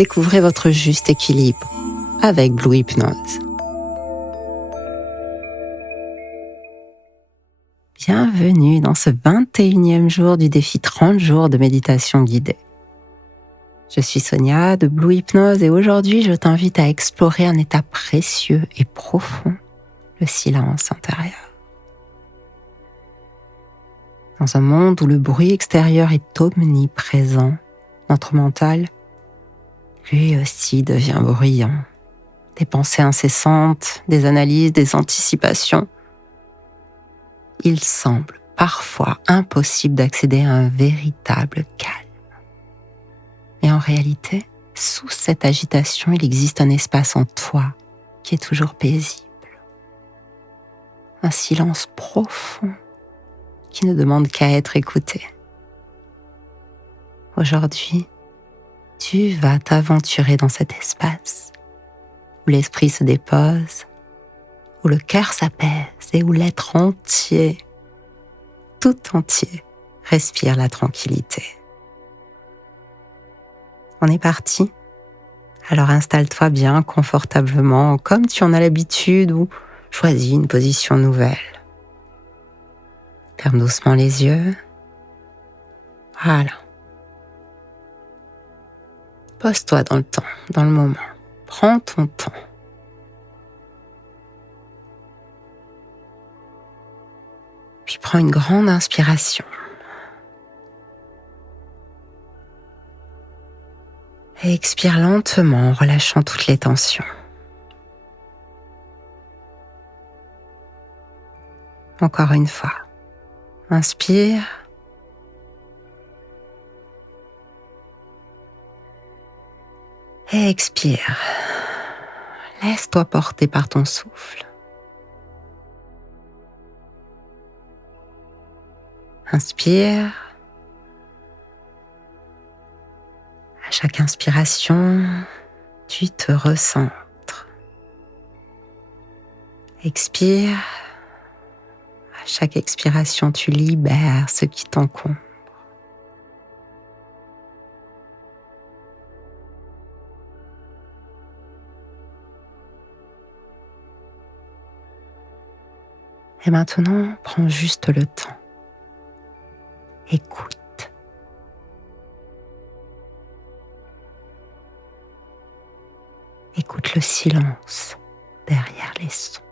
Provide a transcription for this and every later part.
découvrez votre juste équilibre avec Blue Hypnose. Bienvenue dans ce 21e jour du défi 30 jours de méditation guidée. Je suis Sonia de Blue Hypnose et aujourd'hui je t'invite à explorer un état précieux et profond, le silence intérieur. Dans un monde où le bruit extérieur est omniprésent, notre mental, lui aussi, devient bruyant. Des pensées incessantes, des analyses, des anticipations. Il semble parfois impossible d'accéder à un véritable calme. Mais en réalité, sous cette agitation, il existe un espace en toi qui est toujours paisible. Un silence profond qui ne demande qu'à être écouté. Aujourd'hui, tu vas t'aventurer dans cet espace où l'esprit se dépose, où le cœur s'apaise et où l'être entier, tout entier, respire la tranquillité. On est parti? Alors installe-toi bien confortablement, comme tu en as l'habitude, ou choisis une position nouvelle. Ferme doucement les yeux. Voilà. Pose-toi dans le temps, dans le moment. Prends ton temps. Puis prends une grande inspiration. Et expire lentement en relâchant toutes les tensions. Encore une fois. Inspire. Et expire. Laisse-toi porter par ton souffle. Inspire. À chaque inspiration, tu te recentres. Expire. À chaque expiration, tu libères ce qui t'encombre. Et maintenant, prends juste le temps. Écoute. Écoute le silence derrière les sons.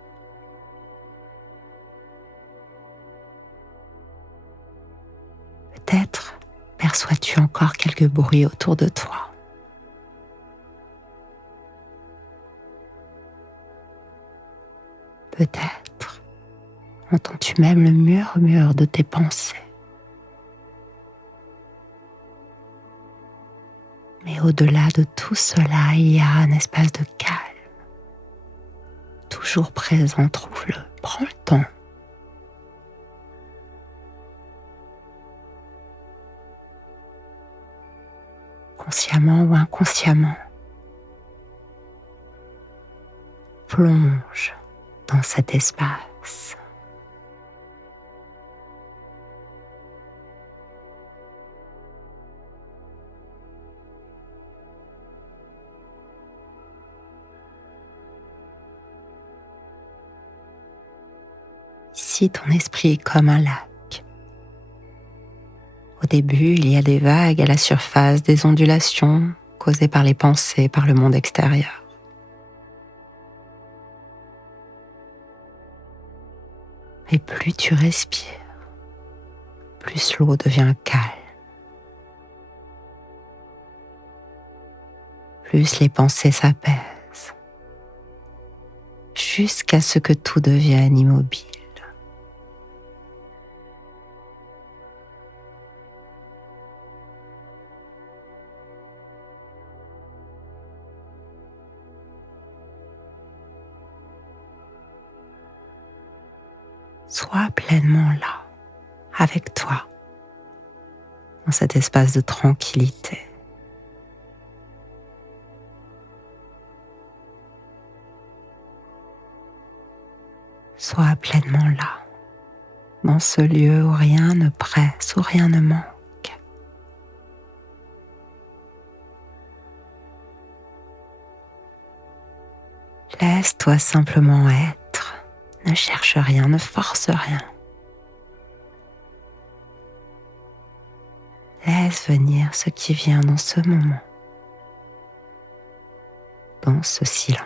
Peut-être perçois-tu encore quelques bruits autour de toi. Peut-être entends-tu même le murmure de tes pensées. Mais au-delà de tout cela, il y a un espace de calme. Toujours présent, trouve-le. Prends le temps. Consciemment ou inconsciemment, plonge dans cet espace. Ici, ton esprit est comme un lac. Au début, il y a des vagues à la surface, des ondulations causées par les pensées, par le monde extérieur. Et plus tu respires, plus l'eau devient calme. Plus les pensées s'apaisent, jusqu'à ce que tout devienne immobile. Sois pleinement là, avec toi, dans cet espace de tranquillité. Sois pleinement là, dans ce lieu où rien ne presse, où rien ne manque. Laisse-toi simplement être. Ne cherche rien, ne force rien. Laisse venir ce qui vient dans ce moment, dans ce silence.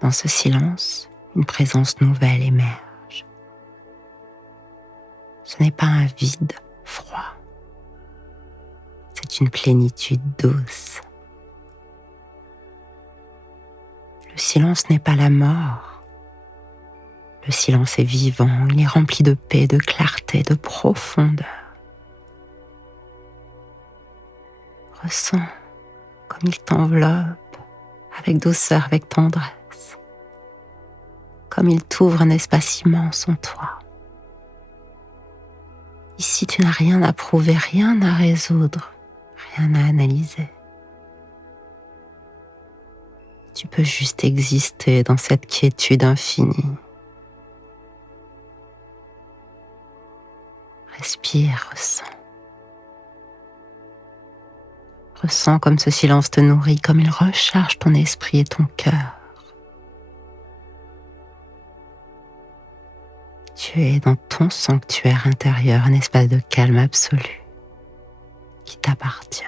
Dans ce silence, une présence nouvelle émerge. Ce n'est pas un vide froid, c'est une plénitude douce. Le silence n'est pas la mort. Le silence est vivant, il est rempli de paix, de clarté, de profondeur. Ressens comme il t'enveloppe avec douceur, avec tendresse, comme il t'ouvre un espace immense en toi. Ici, tu n'as rien à prouver, rien à résoudre, rien à analyser. Tu peux juste exister dans cette quiétude infinie. Respire, ressens. Ressens comme ce silence te nourrit, comme il recharge ton esprit et ton cœur. Tu es dans ton sanctuaire intérieur, un espace de calme absolu qui t'appartient.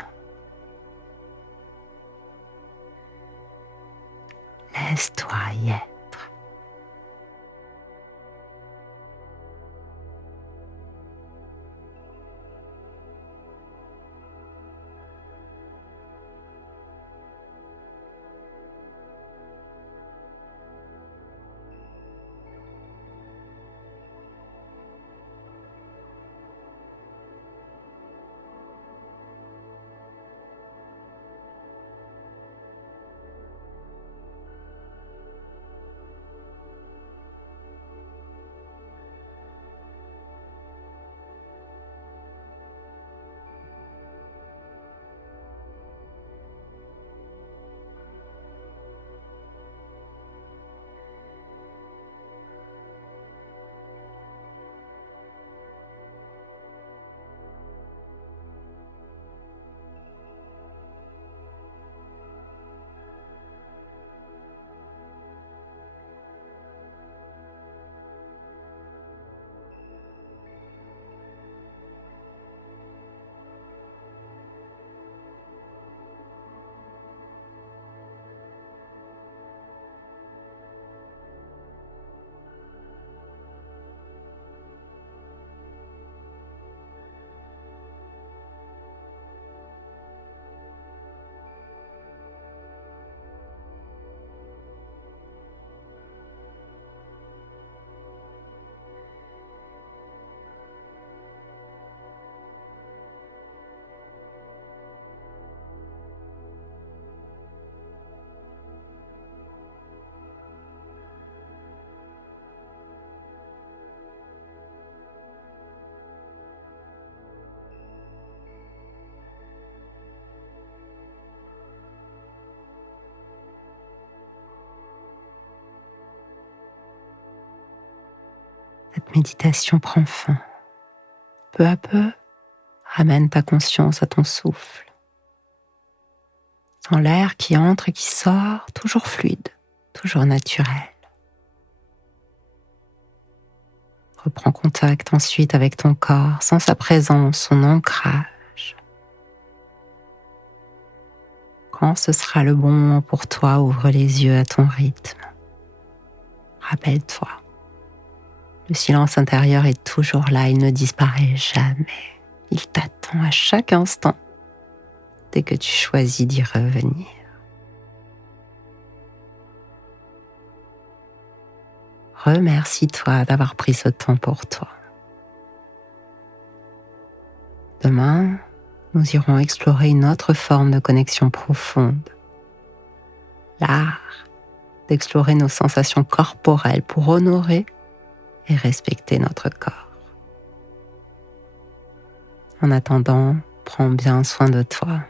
Laisse-toi y être. Cette méditation prend fin. Peu à peu, ramène ta conscience à ton souffle. Sens l'air qui entre et qui sort, toujours fluide, toujours naturel. Reprends contact ensuite avec ton corps, sens sa présence, son ancrage. Quand ce sera le bon moment pour toi, ouvre les yeux à ton rythme. Rappelle-toi, le silence intérieur est toujours là, il ne disparaît jamais. Il t'attend à chaque instant dès que tu choisis d'y revenir. Remercie-toi d'avoir pris ce temps pour toi. Demain, nous irons explorer une autre forme de connexion profonde. L'art d'explorer nos sensations corporelles pour honorer et respecter notre corps. En attendant, prends bien soin de toi